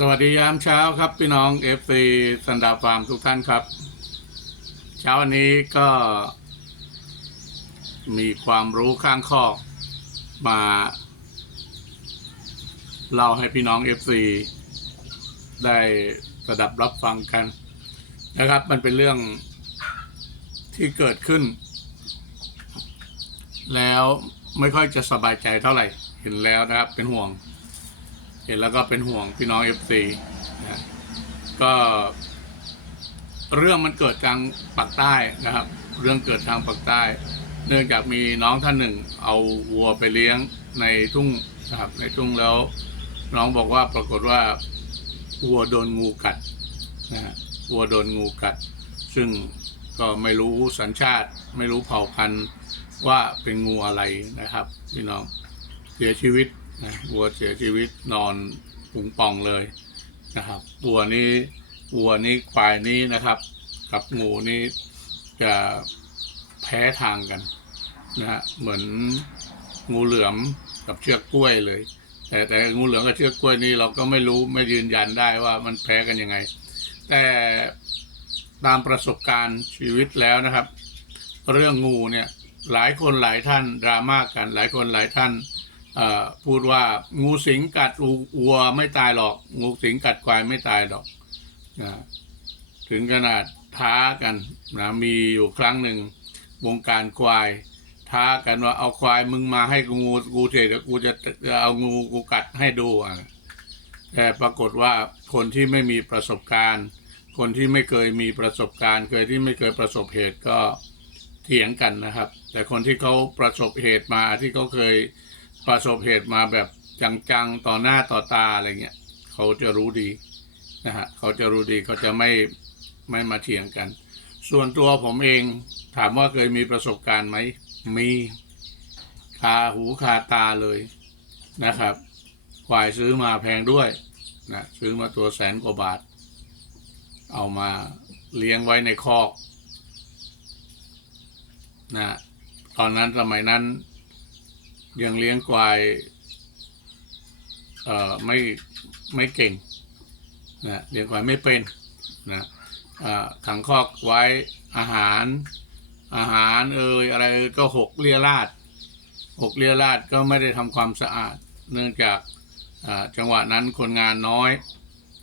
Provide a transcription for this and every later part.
สวัสดียามเช้าครับพี่น้องเอฟซีสันดาฟาร์มทุกท่านครับ เช้าวันนี้ก็มีความรู้ข้างคอกมาเล่าให้พี่น้องเอฟซีได้ระดับรับฟังกันนะครับ มันเป็นเรื่องที่เกิดขึ้น แล้วไม่ค่อยจะสบายใจเท่าไหร่เห็นแล้วนะครับเป็นห่วง เห็นแล้วก็เป็นห่วงพี่น้องเอฟซีนะก็เรื่องมันเกิดทางปากใต้นะครับ เรื่องเกิดทางปากใต้ เนื่องจากมีน้องท่านหนึ่ง เอาวัวไปเลี้ยงในทุ่งนะครับในทุ่งแล้ว น้องบอกว่าปรากฏว่าวัวโดนงูกัดนะฮะวัวโดนงูกัด ซึ่งก็ไม่รู้สัญชาติ ไม่รู้เผ่าพันธุ์ว่าเป็นงูอะไรนะครับพี่น้องเสียชีวิต นะวัวเสียชีวิตนอนปุงปองเลยนะครับวัวนี้วัวนี้ควายนี้นะครับ กับงูนี้จะแพ้ทางกันนะฮะเหมือนงูเหลือมกับเชือกกล้วยเลย แต่แต่งูเหลือมกับเชือกกล้วยนี่เราก็ไม่รู้ไม่ยืนยันได้ว่ามันแพ้กันยังไง แต่ตามประสบการณ์ชีวิตแล้วนะครับ เรื่องงูเนี่ยหลายคนหลายท่านดราม่ากันหลายคนหลายท่าน พูดว่างูสิงกัดวัวไม่ตายหรอก งูสิงกัดควายไม่ตายหรอกนะถึงขนาดท้ากันนะมีอยู่ครั้งหนึ่งวงการควาย ท้ากันว่าเอาควายมึงมาให้กูงูกูเถอะกูจะเอางูกูกัดให้ดูอะแต่ปรากฏว่าคนที่ไม่มีประสบการณ์ คนที่ไม่เคยมีประสบการณ์ เคยที่ไม่เคยประสบเหตุก็เถียงกันนะครับ แต่คนที่เขาประสบเหตุมาที่เขาเคย ประสบเหตุมาแบบจังๆต่อหน้าต่อตาอะไรเงี้ยเขาจะรู้ดีนะฮะเขาจะรู้ดีเขาจะไม่ไม่มาเถียงกัน ส่วนตัวผมเองถามว่าเคยมีประสบการณ์ไหมมีคาหูคาตาเลยนะครับควายซื้อมาแพงด้วยนะซื้อมาตัวแสนกว่าบาท เอามาเลี้ยงไว้ในคอกนะตอนนั้นสมัยนั้น ยังเลี้ยงควายเอ่อไม่ไม่เก่งนะเลี้ยงควายไม่เป็นนะอ่าขังคอกไว้อาหาร อาหารเอ่ยอะไรเอ่ยก็หกเลียราดหกเลียราดก็ไม่ได้ทำความสะอาด เนื่องจากจังหวะนั้นคนงานน้อย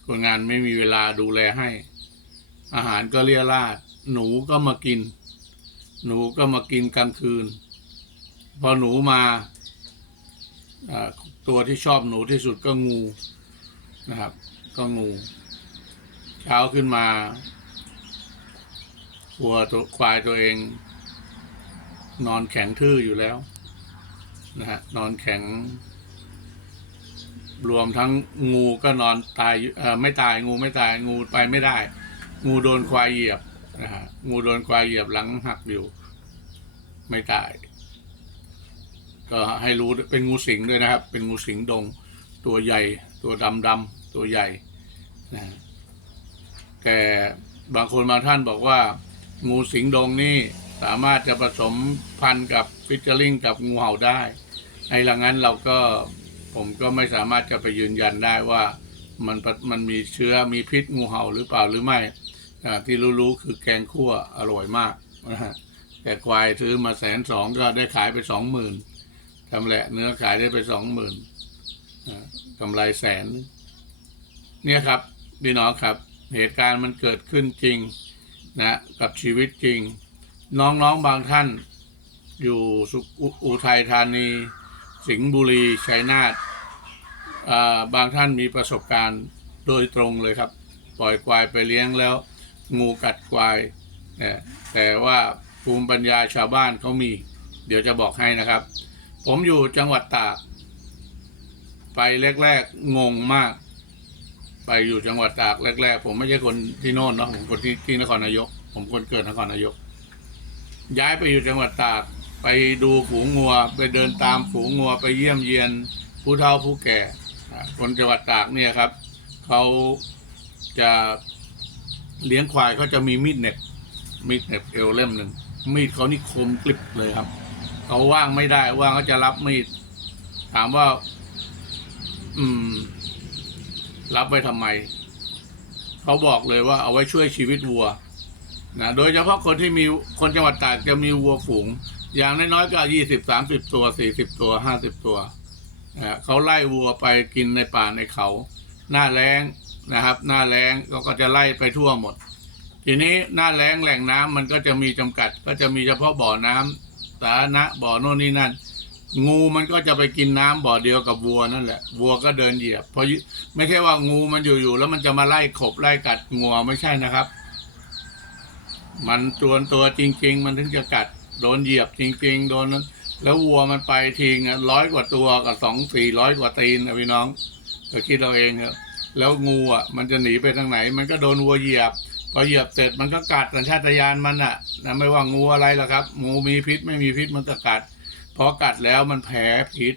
คนงานไม่มีเวลาดูแลให้ อาหารก็เลียราดหนูก็มากิน หนูก็มากินกลางคืน พอหนูมา ตัวที่ชอบหนูที่สุดก็งูนะครับ ก็งู เช้าขึ้นมาวัวตัวควายตัวเอง นอนแข็งทื่ออยู่แล้วนะฮะนอนแข็ง รวมทั้งงูก็นอนตายไม่ตายงูไม่ตายงูไปไม่ได้ งูโดนควายเหยียบนะฮะงูโดนควายเหยียบหลังหักอยู่ ไม่ตาย ก็ให้รู้เป็นงูสิงด้วยนะครับ เป็นงูสิงดง ตัวใหญ่ ตัวดำดำตัวใหญ่นะแต่บางคนบางท่านบอกว่า งูสิงดงนี่สามารถจะผสมพันธุ์กับฟิชเจอริงกับงูเห่าได้ไอ้ละงั้นเราก็ผมก็ไม่สามารถจะไปยืนยันได้ว่ามันมันมีเชื้อมีพิษงูเห่าหรือเปล่าหรือไม่ที่รู้ๆคือแกงคั่วอร่อยมากนะฮะแต่ควายซื้อมาแสนสองก็ได้ขายไปสองหมื่น ทำแหละเนื้อขายได้ไปสองหมื่นกำไรแสน เนี่ยครับพี่น้องครับ เหตุการณ์มันเกิดขึ้นจริงนะกับชีวิตจริง น้องๆบางท่าน อยู่สุอุทัยธานี สิงห์บุรีชัยนาทบางท่านมีประสบการณ์โดยตรงเลยครับ ปล่อยควายไปเลี้ยงแล้ว งูกัดควายเนี่ยแต่ว่าภูมิปัญญาชาวบ้านเขามี เดี๋ยวจะบอกให้นะครับ ผมอยู่จังหวัดตาก ไปแรกๆงงมาก ไปอยู่จังหวัดตากแรก ๆ ผมไม่ใช่คนที่โน่นเนาะผมคนที่ที่นครนายก ผมคนเกิดนครนายก ย้ายไปอยู่จังหวัดตาก ไปดูฝูงงัว ไปเดินตามฝูงงัว ไปเยี่ยมเยียนผู้เฒ่าผู้แก่ คนจังหวัดตากเนี่ยครับเขาจะเลี้ยงควายเขาจะมีมีดเน็บมีดเน็บเอวเล่มหนึ่งมีดเขานี่คมกริบเลยครับ เขาว่างไม่ได้ ว่างเขาจะรับมีด ถามว่า อืม รับไว้ทำไม เขาบอกเลยว่าเอาไว้ช่วยชีวิตวัวนะโดยเฉพาะคนที่มีคนจังหวัดตากจะมีวัวฝูง อย่างน้อยๆก็ยี่สิบสามสิบตัวสี่สิบตัวห้าสิบตัวนะเขาไล่วัวไปกินในป่าในเขา หน้าแล้งนะครับ หน้าแล้งก็ก็จะไล่ไปทั่วหมด ทีนี้หน้าแล้งแหล่งน้ำมันก็จะมีจำกัด ก็จะมีเฉพาะบ่อน้ำ สาธารณะบ่อโน่นนี่นั่น งูมันก็จะไปกินน้ำบ่อเดียวกับวัวนั่นแหละ วัวก็เดินเหยียบเพราะไม่ใช่ว่างูมันอยู่ๆแล้วมันจะมาไล่ขบไล่กัดงัวไม่ใช่นะครับ มันจวนตัวจริง ๆ มันถึงจะกัดโดนเหยียบจริง ๆ โดนนั้นแล้ววัวมันไปทิ้งร้อยกว่าตัวกับสองสี่ร้อยกว่าตีนนะพี่น้องก็คิดเราเองครับแล้วงูอะมันจะหนีไปทางไหน มันก็โดนวัวเหยียบ พอเหยียบเสร็จมันก็กัดสัญชาตญาณมันอะนะไม่ว่างูอะไรล่ะครับ งูมีพิษไม่มีพิษมันก็กัดพอกัดแล้วมันแพ้พิษ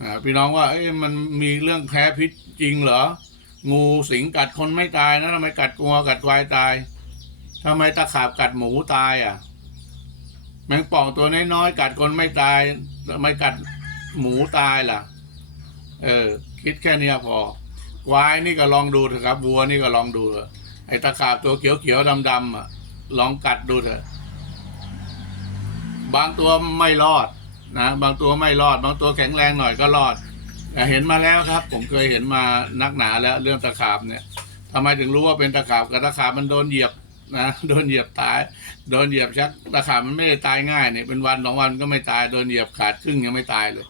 อ่าพี่น้องว่าเอ้ยมันมีเรื่องแพ้พิษจริงเหรอ งูสิงกัดคนไม่ตายนะทำไมกัดงัวกัดควายตายทำไมตะขาบกัดหมูตายอะ แมงป่องตัวน้อยๆกัดคนไม่ตายทำไมกัดหมูตายล่ะ เออ คิดแค่นี้พอควายนี่ก็ลองดูเถอะครับวัวนี่ก็ลองดูเถอะ ไอ้ตะขาบตัวเขียวๆดำๆอะลองกัดดูเถอะ บางตัวไม่รอดนะบางตัวไม่รอด บางตัวแข็งแรงหน่อยก็รอดแต่เห็นมาแล้วครับ ผมเคยเห็นมานักหนาแล้วเรื่องตะขาบเนี่ยทำไมถึงรู้ว่าเป็นตะขาบกับตะขาบมันโดนเหยียบนะโดนเหยียบตาย โดนเหยียบชักตะขาบมันไม่ได้ตายง่ายเนี่ยเป็นวันสองวันก็ไม่ตายโดนเหยียบขาดครึ่งยังไม่ตายเลย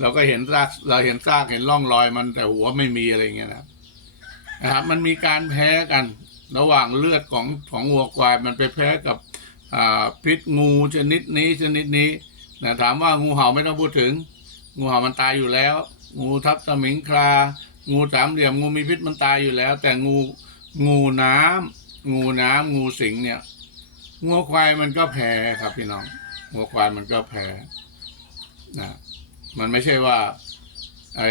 เราก็เห็นซากเราเห็นซากเห็นร่องรอยมันแต่หัวไม่มีอะไรเงี้ยนะนะครับ มันมีการแพ้กัน ระหว่างเลือดของของวัวควายมันไปแพ้กับพิษงูชนิดนี้ชนิดนี้นะถามว่างูเห่าไม่ต้องพูดถึง งูเห่ามันตายอยู่แล้ว งูทับสมิงคลา งูสามเหลี่ยมงูมีพิษมันตายอยู่แล้ว แต่งูงูน้ำงูน้ำงูสิงเนี่ยงูควายมันก็แพ้ครับพี่น้องงูควายมันก็แพ้นะมันไม่ใช่ว่าไอ้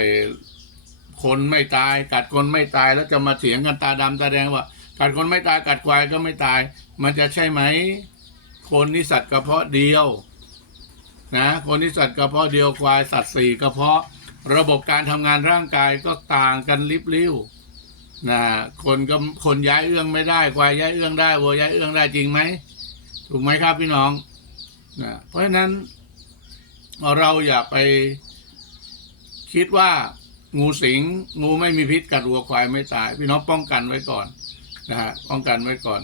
คนไม่ตายกัดคนไม่ตายแล้วจะมาเถียงกันตาดำตาแดงว่า กัดคนไม่ตายกัดควายก็ไม่ตาย มันจะใช่ไหม คนนี่สัตว์กระเพาะเดียว นะ คนที่สัตว์กระเพาะเดียวควายสัตว์สี่กระเพาะ ระบบการทำงานร่างกายก็ต่างกันลิบลิ่วนะคนก็คนย้ายเอื้องไม่ได้ ควายย้ายเอื้องได้วัวย้ายเอื้องได้จริงไหมถูกไหมครับพี่น้องนะเพราะฉะนั้น เราอย่าไปคิดว่างูสิงงูไม่มีพิษกัดวัวควายไม่ตาย พี่น้องป้องกันไว้ก่อน นะฮะป้องกันไว้ก่อน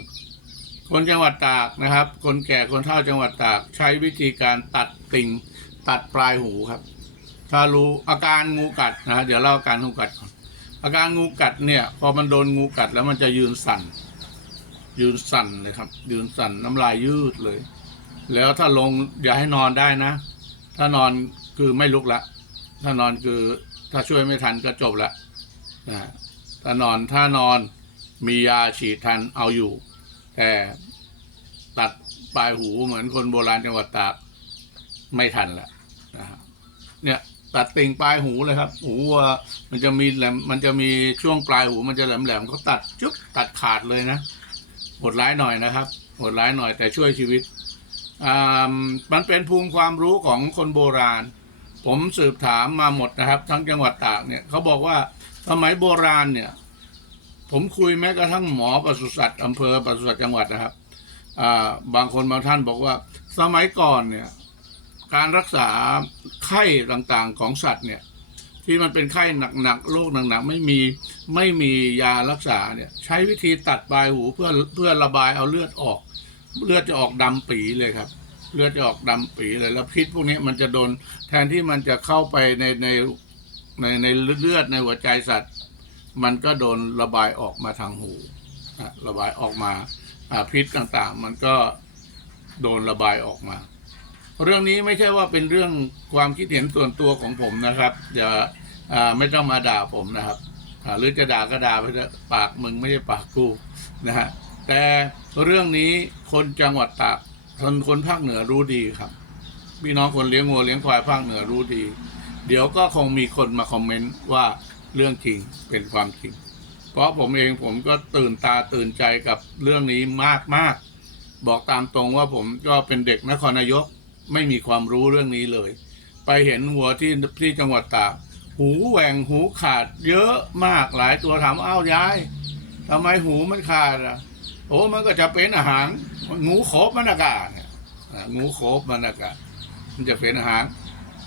คนจังหวัดตากนะครับ คนแก่คนเฒ่าจังหวัดตาก ใช้วิธีการตัดติ่งตัดปลายหูครับ ถ้ารู้อาการงูกัดนะฮะเดี๋ยวเล่าอาการงูกัดก่อนอาการงูกัดเนี่ยพอมันโดนงูกัดแล้วมันจะยืนสั่น ยืนสั่นเลยครับ ยืนสั่นน้ำลายยืดเลย แล้วถ้าลงอย่าให้นอนได้นะ ถ้านอนคือไม่ลุกละ ถ้านอนคือถ้าช่วยไม่ทันก็จบละนะถ้านอนถ้านอน มียาฉีดทันเอาอยู่ แต่ตัดปลายหูเหมือนคนโบราณจังหวัดตากไม่ทันละนะฮะเนี่ยตัดติ่งปลายหูเลยครับหูวัวมันจะมีแหลมมันจะมีช่วงปลายหูมันจะแหลมแหลมๆเขาตัดจุ๊บตัดขาดเลยนะโหดร้ายหน่อยนะครับโหดร้ายหน่อยแต่ช่วยชีวิตอ่ามันเป็นภูมิความรู้ของคนโบราณ ผมสืบถามมาหมดนะครับ ทั้งจังหวัดตากเนี่ยเขาบอกว่าสมัยโบราณเนี่ย ผมคุยแม้กระทั่งหมอปศุสัตว์อำเภอปศุสัตว์จังหวัดนะครับบางคนบางท่านบอกว่า สมัยก่อนเนี่ยการรักษาไข้ต่างๆของสัตว์เนี่ยที่มันเป็นไข้หนักๆโรคหนักๆไม่มีไม่มียารักษาเนี่ยใช้วิธีตัดปลายหูเพื่อเพื่อระบายเอาเลือดออก เลือดจะออกดำปีเลยครับ เลือดจะออกดำปีเลยแล้วพิษพวกนี้มันจะโดนแทนที่มันจะเข้าไปในในในในเลือดในหัวใจสัตว์ มันก็โดนระบายออกมาทางหูระบายออกมาพิษต่างๆ มันก็โดนระบายออกมา เรื่องนี้ไม่ใช่ว่าเป็นเรื่องความคิดเห็นส่วนตัวของผมนะครับอย่าไม่ต้องมาด่าผมนะครับหรือจะด่าก็ด่าไปเถอะปากมึงไม่ใช่ปากกูนะฮะแต่เรื่องนี้คนจังหวัดตากคนคนภาคเหนือรู้ดีครับพี่น้องคนเลี้ยงวัวเลี้ยงควายภาคเหนือรู้ดี เดี๋ยวก็คงมีคนมาคอมเมนต์ว่า เรื่องจริงเป็นความจริง เพราะผมเองผมก็ตื่นตาตื่นใจกับเรื่องนี้มากมากบอกตามตรงว่าผมก็เป็นเด็กนครนายกไม่มีความรู้เรื่องนี้เลย ไปเห็นวัวที่ที่จังหวัดตากหูแหว่งหูขาดเยอะมากหลายตัวถามอ้าวยายทำไมหูมันขาดอะโอ้มันก็จะเป็นอาหารงูโขบมันอากาศงูโขบมันอากาศมันจะเป็นอาหาร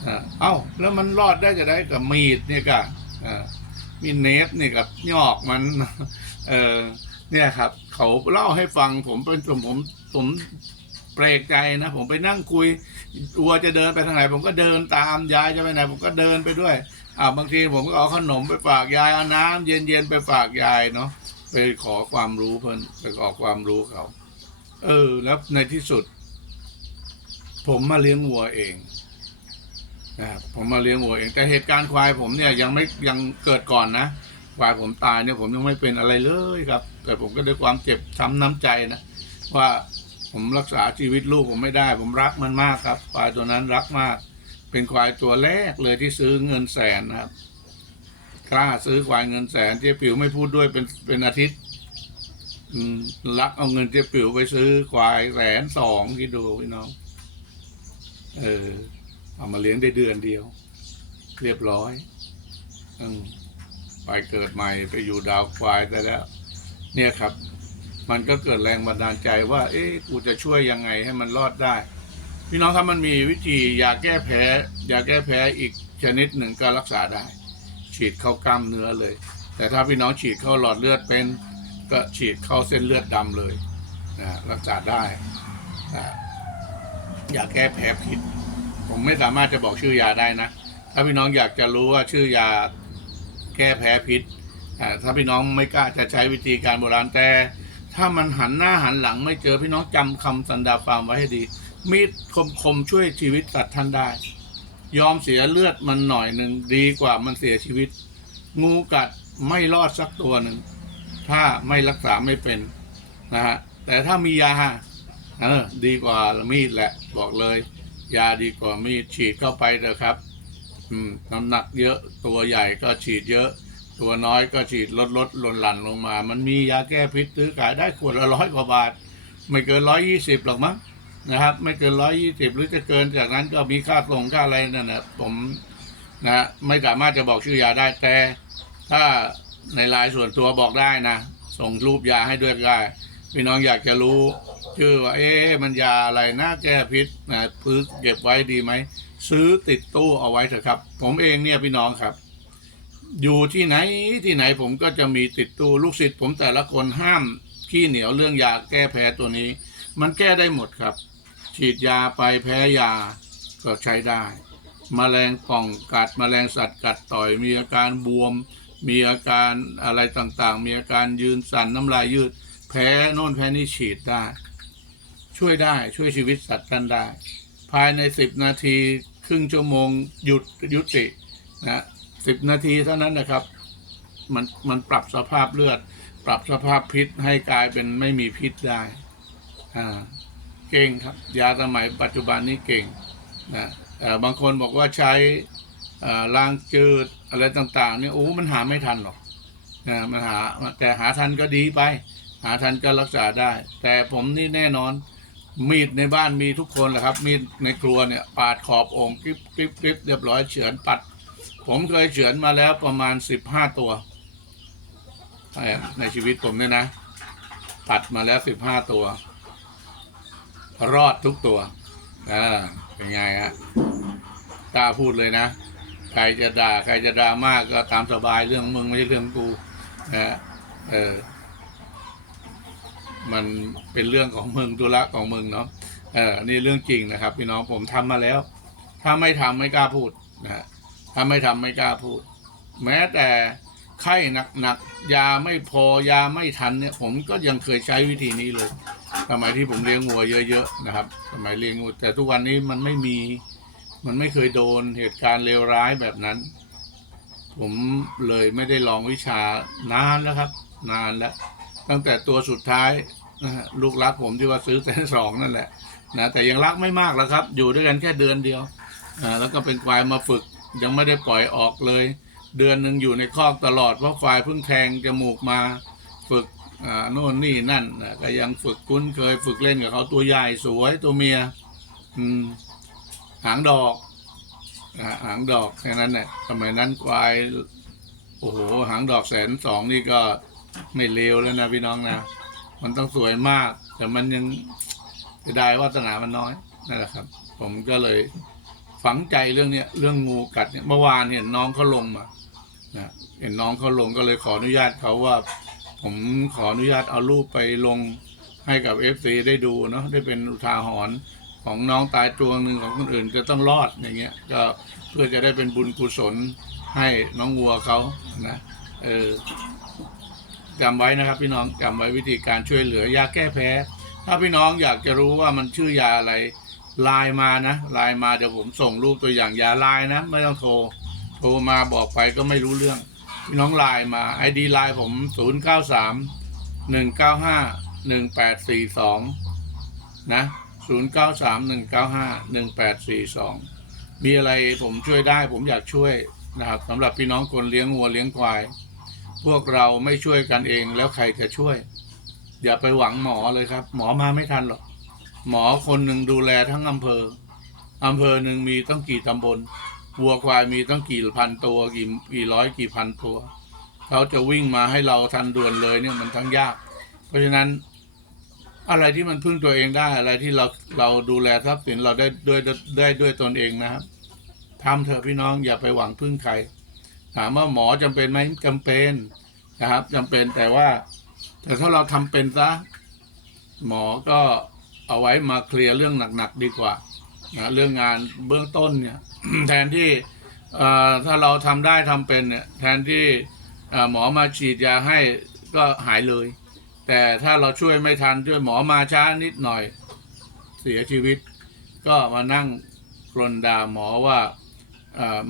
อ่าเอ้าแล้วมันรอดได้จะได้กับมีดเนี่ยก็อ่า มีเนฟนี่กับยอกมันเออเนี่ยครับ เขาเล่าให้ฟังผมเป็นผมผมผมแปลกใจนะ ผมไปนั่งคุยวัวจะเดินไปทางไหน ผมก็เดินตามยายจะไปไหน ผมก็เดินไปด้วยอ่าบางทีผมก็เอาขนมไปฝากยายเอาน้ำเย็นๆไปฝากยายเนาะไปขอความรู้เพิ่นไปขอความรู้เขา เออ แล้วในที่สุด ผมมาเลี้ยงวัวเอง นะครับผมมาเลี้ยงวัวเองแต่เหตุการณ์ควายผมเนี่ยยังไม่ยังเกิดก่อนนะควายผมตายเนี่ยผมยังไม่เป็นอะไรเลยครับ แต่ผมก็ด้วยความเจ็บช้ำน้ำใจนะว่าผมรักษาชีวิตลูกผมไม่ได้ ผมรักมันมากครับ ควายตัวนั้นรักมาก เป็นควายตัวแรกเลยที่ซื้อเงินแสนนะครับกล้าซื้อควายเงินแสนเจ๊ปิ๋วไม่พูดด้วยเป็นเป็นอาทิตย์อรักเอาเงินเจ๊ปิ๋วไปซื้อควายแสนสองที่ดูพี่น้อง เออ เอามาเลี้ยงได้เดือนเดียว เรียบร้อย อืมไปเกิดใหม่ไปอยู่ดาวควายแต่แล้ว เนี่ยครับ มันก็เกิดแรงบันดาลใจว่า เอ๊ะกูจะช่วยยังไงให้มันรอดได้ พี่น้องครับมันมีวิธียาแก้แพ้ยาแก้แพ้อีกชนิดหนึ่งก็รักษาได้ ฉีดเข้ากล้ามเนื้อเลย แต่ถ้าพี่น้องฉีดเข้าหลอดเลือดเป็น ก็ฉีดเข้าเส้นเลือดดำเลยนะรักษาได้นะยาแก้แพ้ผิด ผมไม่สามารถจะบอกชื่อยาได้นะ ถ้าพี่น้องอยากจะรู้ว่าชื่อยาแก้แพ้พิษถ้าพี่น้องไม่กล้าจะใช้วิธีการโบราณแต่ ถ้ามันหันหน้าหันหลังไม่เจอพี่น้องจำคำสันดาฟาร์มไว้ให้ดี มีดคมๆช่วยชีวิตสัตว์ท่านได้ ยอมเสียเลือดมันหน่อยหนึ่งดีกว่ามันเสียชีวิต งูกัดไม่รอดสักตัวหนึ่งถ้าไม่รักษาไม่เป็นนะฮะแต่ถ้ามียาเออดีกว่ามีดแหละบอกเลย ยาดีกว่ามีดฉีดเข้าไปเถอะครับน้ำหนักเยอะตัวใหญ่ก็ฉีดเยอะ ตัวน้อยก็ฉีดลดลดหล่นหลั่นลงมา มันมียาแก้พิษซื้อขายได้ขวดละร้อยกว่าบาท ไม่เกินร้อยยี่สิบหรอกมั้งนะครับ ไม่เกินร้อยยี่สิบหรือจะเกินจากนั้นก็มีค่าส่งค่าอะไรนั่นนะผมนะไม่สามารถจะบอกชื่อยาได้แต่ ถ้าในไลน์ส่วนตัวบอกได้นะ ส่งรูปยาให้ด้วยได้ พี่น้องอยากจะรู้ ชื่อว่า เอ๊ะมันยาอะไรนะแก้พิษนะพื้นเก็บไว้ดีไหม ซื้อติดตู้เอาไว้เถอะครับ ผมเองเนี่ยพี่น้องครับ อยู่ที่ไหนที่ไหนผมก็จะมีติดตู้ลูกศิษย์ผมแต่ละคนห้ามขี้เหนียวเรื่องยาแก้แพ้ตัวนี้ มันแก้ได้หมดครับ ฉีดยาไปแพ้ยาก็ใช้ได้มแมลงป่องกัดมแมลงสัตว์กัดต่อยมีอาการบวม มีอาการอะไรต่างๆ มีอาการยืนสั่นน้ำลายยืด แพ้โน่นแพ้นี่ฉีดได้ ช่วยได้ช่วยชีวิตสัตว์ท่านได้ ภายในสิบนาทีครึ่งชั่วโมงหยุดยุตินะสิบนาทีเท่านั้นนะครับมันมันปรับสภาพเลือด ปรับสภาพพิษให้กลายเป็นไม่มีพิษได้ อ่า เก่งครับ ยาสมัยปัจจุบันนี้เก่งนะบางคนบอกว่าใช้อ่อล้างจืดอะไรต่าง ๆ เนี่ยโอ้มันหาไม่ทันหรอกนะมันหาแต่หาทันก็ดีไป หาทันก็รักษาได้ แต่ผมนี่แน่นอน มีดในบ้านมีทุกคนแหละครับ มีดในครัวเนี่ย ปาดขอบองค์กริบกริบกริบเรียบร้อยเฉือนปัด ผมเคยเฉือนมาแล้วประมาณสิบห้าตัว ในในชีวิตผมเนี่ยนะ ปัดมาแล้วสิบห้าตัว รอดทุกตัวอ่าเป็นไงฮะกล้าพูดเลยนะ ใครจะด่า ใครจะด่ามากก็ตามสบายเรื่องมึงไม่ใช่เรื่องกูนะเออ มันเป็นเรื่องของมึงธุระของมึงเนาะเออนี่เรื่องจริงนะครับ พี่น้องผมทำมาแล้ว ถ้าไม่ทำไม่กล้าพูดนะฮะถ้าไม่ทำไม่กล้าพูด แม้แต่ไข้หนักๆยาไม่พอยาไม่ทันเนี่ย ผมก็ยังเคยใช้วิธีนี้เลยสมัยที่ผมเลี้ยงวัวเยอะๆนะครับ สมัยเลี้ยงวัวแต่ทุกวันนี้มันไม่มี มันไม่เคยโดนเหตุการณ์เลวร้ายแบบนั้น ผมเลยไม่ได้ลองวิชานานแล้วครับ นานแล้ว ตั้งแต่ตัวสุดท้ายนะฮะลูกรักผมที่ว่าซื้อแสนสองนั่นแหละนะแต่ยังรักไม่มากแล้วครับ อยู่ด้วยกันแค่เดือนเดียวอ่าแล้วก็เป็นควายมาฝึกยังไม่ได้ปล่อยออกเลย เดือนหนึ่งอยู่ในคอกตลอดเพราะควายเพิ่งแทงจมูกมาฝึกอ่าโน่นนี่นั่นนะก็ยังฝึกคุ้นเคยฝึกเล่นกับเขาตัวใหญ่สวยตัวเมีย อืมหางดอกหางดอกแค่นั้นแหละสมัยนั้นควาย โอ้โห หางดอกแสนสองนี่ก็ ไม่เลวแล้วนะพี่น้องนะมันต้องสวยมาก แต่มันยังเสียดายวาสนามันน้อยนั่นแหละครับ ผมก็เลยฝังใจเรื่องเนี้ยเรื่องงูกัดเนี่ยเมื่อวานเห็นน้องเขาลงมานะเห็นน้องเขาลงก็เลยขออนุญาตเขาว่า ผมขออนุญาตเอารูปไปลงให้กับเอฟซีได้ดูเนาะได้เป็นอุทาหรณ์ของน้องตายตัวหนึ่งของคนอื่นจะต้องรอดอย่างเงี้ย ก็เพื่อจะได้เป็นบุญกุศลให้น้องวัวเขานะเออ จำไว้นะครับ พี่น้องจำไว้วิธีการช่วยเหลือยาแก้แพ้ ถ้าพี่น้องอยากจะรู้ว่ามันชื่อยาอะไรไลน์มานะไลน์มาเดี๋ยวผมส่งรูปตัวอย่างยาไลน์นะ ไม่ต้องโทรโทรมาบอกไปก็ไม่รู้เรื่อง พี่น้องไลน์มาไอดีไลน์ผมศูนย์เก้าสามหนึ่งเก้าห้าหนึ่งแปดสี่สองนะศูนย์เก้าสามหนึ่งเก้าห้าหนึ่งแปดสี่สองมีอะไรผมช่วยได้ผมอยากช่วยนะครับสำหรับพี่น้องคนเลี้ยงวัวเลี้ยงควาย พวกเราไม่ช่วยกันเองแล้วใครจะช่วย อย่าไปหวังหมอเลยครับ หมอมาไม่ทันหรอก หมอคนหนึ่งดูแลทั้งอำเภออำเภอหนึ่งมีต้องกี่ตำบลวัวควายมีต้องกี่พันตัวกี่กี่ร้อยกี่พันตัวเขาจะวิ่งมาให้เราทันด่วนเลยเนี่ยมันทั้งยาก เพราะฉะนั้นอะไรที่มันพึ่งตัวเองได้อะไรที่เราเราดูแลทรัพย์สินเราได้ด้วยได้ด้วยตนเองนะครับทำเถอะพี่น้องอย่าไปหวังพึ่งใคร ถามว่าหมอจำเป็นไหมจำเป็นนะครับจำเป็นแต่ว่า แต่ถ้าเราทำเป็นซะหมอก็เอาไว้มาเคลียร์เรื่องหนักๆดีกว่านะเรื่องงานเบื้องต้นเนี่ย แทนที่ถ้าเราทำได้ทำเป็นเนี่ย แทนที่หมอมาฉีดยาให้ก็หายเลย แต่ถ้าเราช่วยไม่ทันช่วยหมอมาช้านิดหน่อยเสียชีวิต ก็มานั่งกรนด่าหมอว่า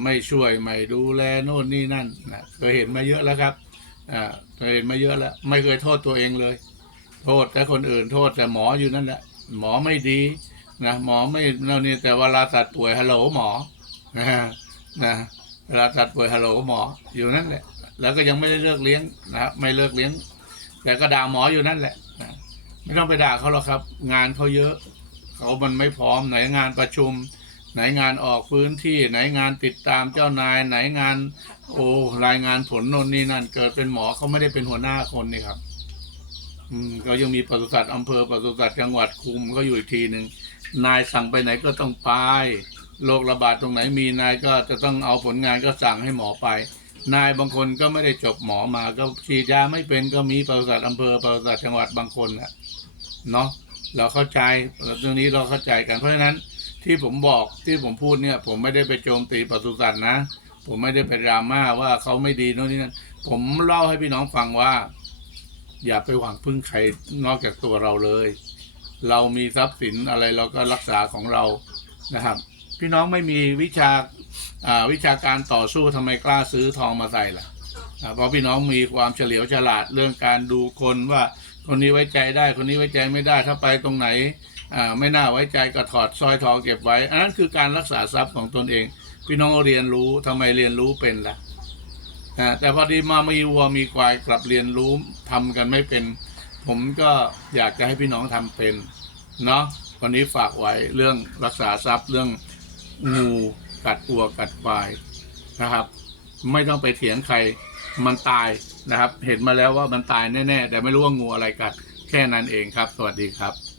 ไม่ช่วยไม่ดูแลโน่นนี่นั่นนะเคยเห็นมาเยอะแล้วครับอ่าเคยเห็นมาเยอะแล้ว ไม่เคยโทษตัวเองเลย โทษแต่คนอื่นโทษแต่หมออยู่นั่นแหละหมอไม่ดีนะหมอไม่เรานี่แต่เวลาสัตว์ป่วยฮัลโหลหมอนะนะเวลาสัตว์ป่วยฮัลโหลหมออยู่นั่นแหละ แล้วก็ยังไม่ได้เลิกเลี้ยงนะไม่เลิกเลี้ยง แต่ก็ด่าหมออยู่นั่นแหละนะไม่ต้องไปด่าเขาหรอกครับ งานเขาเยอะ เขามันไม่พร้อมไหนงานประชุม ไหนงานออกพื้นที่ ไหนงานติดตามเจ้านาย ไหนงาน โอ้รายงานผลโน่นนี่นั่น เกิดเป็นหมอเขาไม่ได้เป็นหัวหน้าคนนี่ครับ อืมเขายังมีปศุสัตว์อำเภอปศุสัตว์จังหวัดคุมก็อยู่อีกทีหนึ่งนายสั่งไปไหนก็ต้องไปโรคระบาดตรงไหนมีนายก็จะต้องเอาผลงานก็สั่งให้หมอไป นายบางคนก็ไม่ได้จบหมอมาก็ฉีดยาไม่เป็นก็มีปศุสัตว์อำเภอปศุสัตว์จังหวัดบางคนแหละเนาะเราเข้าใจเรื่องนี้เราเข้าใจกันเพราะฉะนั้น ที่ผมบอกที่ผมพูดเนี่ย ผมไม่ได้ไปโจมตีปศุสัตว์นะ ผมไม่ได้ไปดราม่าว่าเขาไม่ดีโน่นนี่นั่นผมเล่าให้พี่น้องฟังว่า อย่าไปหวังพึ่งใครนอกจากตัวเราเลย เรามีทรัพย์สินอะไรเราก็รักษาของเรานะครับ พี่น้องไม่มีวิชาวิชาการต่อสู้ทำไมกล้าซื้อทองมาใส่ล่ะเพราะพี่น้องมีความเฉลียวฉลาดเรื่องการดูคนว่าคนนี้ไว้ใจได้คนนี้ไว้ใจไม่ได้ถ้าไปตรงไหน ไม่น่าไว้ใจก็ถอดสร้อยทองเก็บไว้ อันนั้นคือการรักษาทรัพย์ของตนเอง พี่น้องเรียนรู้ทำไมเรียนรู้เป็นล่ะอ่าแต่พอดีมามีวัวมีควายกลับเรียนรู้ทำกันไม่เป็น ผมก็อยากจะให้พี่น้องทำเป็นเนาะวันนี้ฝากไว้เรื่องรักษาทรัพย์เรื่องงูกัดวัวกัดควายนะครับ ไม่ต้องไปเถียงใครมันตายนะครับ เห็นมาแล้วว่ามันตายแน่ๆแต่ไม่รู้ว่างูอะไรกัดแค่นั้นเองครับ สวัสดีครับ